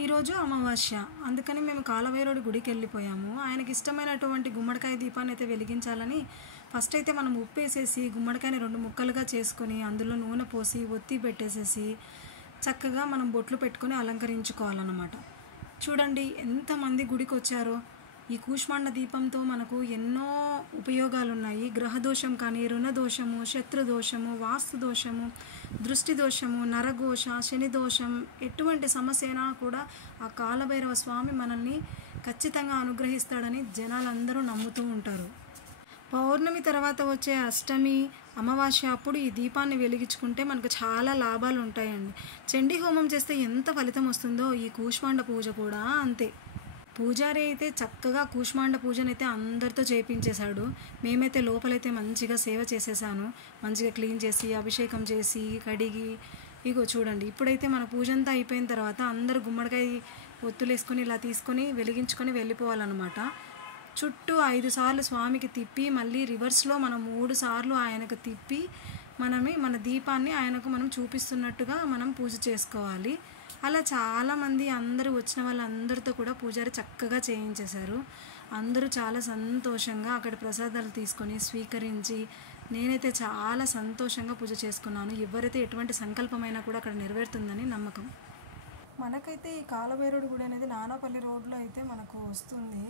ఈరోజు అమావాస్య. అందుకని మేము కాలభైరవుడి గుడికెళ్ళిపోయాము. ఆయనకి ఇష్టమైనటువంటి గుమ్మడికాయ దీపాన్ని అయితే వెలిగించాలని ఫస్ట్ అయితే మనం ఉప్పేసేసి గుమ్మడికాయని 2 ముక్కలుగా చేసుకొని అందులో నూనె పోసి ఒత్తి పెట్టేసేసి చక్కగా మనం బొట్లు పెట్టుకొని అలంకరించుకోవాలన్నమాట. చూడండి ఎంతమంది గుడికొచ్చారో. ఈ కూష్మాండ దీపంతో మనకు ఎన్నో ఉపయోగాలున్నాయి. గ్రహదోషం కానీ, రుణదోషము, శత్రుదోషము, వాస్తు దోషము, దృష్టి దోషము, నరఘోష, శని దోషం, ఎటువంటి సమస్య అయినా కూడా ఆ కాలభైరవ స్వామి మనల్ని ఖచ్చితంగా అనుగ్రహిస్తాడని జనాలందరూ నమ్ముతూ ఉంటారు. పౌర్ణమి తర్వాత వచ్చే అష్టమి, అమావాస్య అప్పుడు ఈ దీపాన్ని వెలిగించుకుంటే మనకు చాలా లాభాలు ఉంటాయండి. చండీ హోమం చేస్తే ఎంత ఫలితం వస్తుందో ఈ కూష్మాండ పూజ కూడా అంతే. పూజారి అయితే చక్కగా కూష్మాండ పూజనైతే అందరితో చేయించేశాడు. మేమైతే లోపలైతే మంచిగా సేవ చేసేసాను. మంచిగా క్లీన్ చేసి అభిషేకం చేసి కడిగి ఇగో చూడండి. ఇప్పుడైతే మన పూజ అంతా అయిపోయిన తర్వాత అందరూ గుమ్మడికాయ ఒత్తులేసుకొని ఇలా తీసుకొని వెలిగించుకొని వెళ్ళిపోవాలన్నమాట. చుట్టూ 5 సార్లు స్వామికి తిప్పి మళ్ళీ రివర్స్లో మనం 3 సార్లు ఆయనకు తిప్పి మన దీపాన్ని ఆయనకు మనం చూపిస్తున్నట్టుగా మనం పూజ చేసుకోవాలి. అలా చాలామంది అందరూ వచ్చిన వాళ్ళందరితో కూడా పూజారి చక్కగా చేయించేశారు. అందరూ చాలా సంతోషంగా అక్కడ ప్రసాదాలు తీసుకొని స్వీకరించి నేనైతే చాలా సంతోషంగా పూజ చేసుకున్నాను. ఎవరైతే ఎటువంటి సంకల్పమైనా కూడా అక్కడ నెరవేరుతుందని నమ్మకం. మనకైతే ఈ కాలభైరవుడి గుడి అనేది నానాపల్లి రోడ్లో అయితే మనకు వస్తుంది.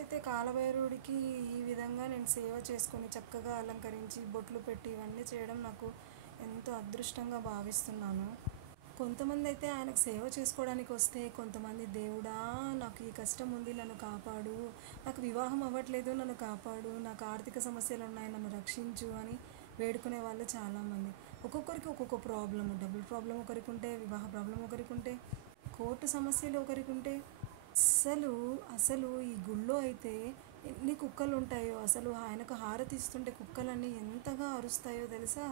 అయితే కాలభైరవుడికి ఈ విధంగా నేను సేవ చేసుకొని చక్కగా అలంకరించి బొట్లు పెట్టి ఇవన్నీ చేయడం నాకు ఎంతో అదృష్టంగా భావిస్తున్నాను. కొంతమంది అయితే ఆయనకు సేవ చేసుకోవడానికి వస్తే, కొంతమంది దేవుడా నాకు ఈ కష్టం ఉంది నన్ను కాపాడు, నాకు వివాహం అవ్వట్లేదు నన్ను కాపాడు, నాకు ఆర్థిక సమస్యలు ఉన్నాయి నన్ను రక్షించు అని వేడుకునే వాళ్ళు చాలామంది. ఒక్కొక్కరికి ఒక్కొక్క ప్రాబ్లము, డబ్బుల ప్రాబ్లం ఒకరికి ఉంటే, వివాహ ప్రాబ్లం ఒకరికి ఉంటే, కోర్టు సమస్యలు ఒకరికి ఉంటే, అసలు ఈ గుళ్ళో అయితే ఎన్ని కుక్కలు ఉంటాయో. అసలు ఆయనకు హారతి ఇస్తుంటే కుక్కలన్నీ ఎంతగా అరుస్తాయో తెలుసా.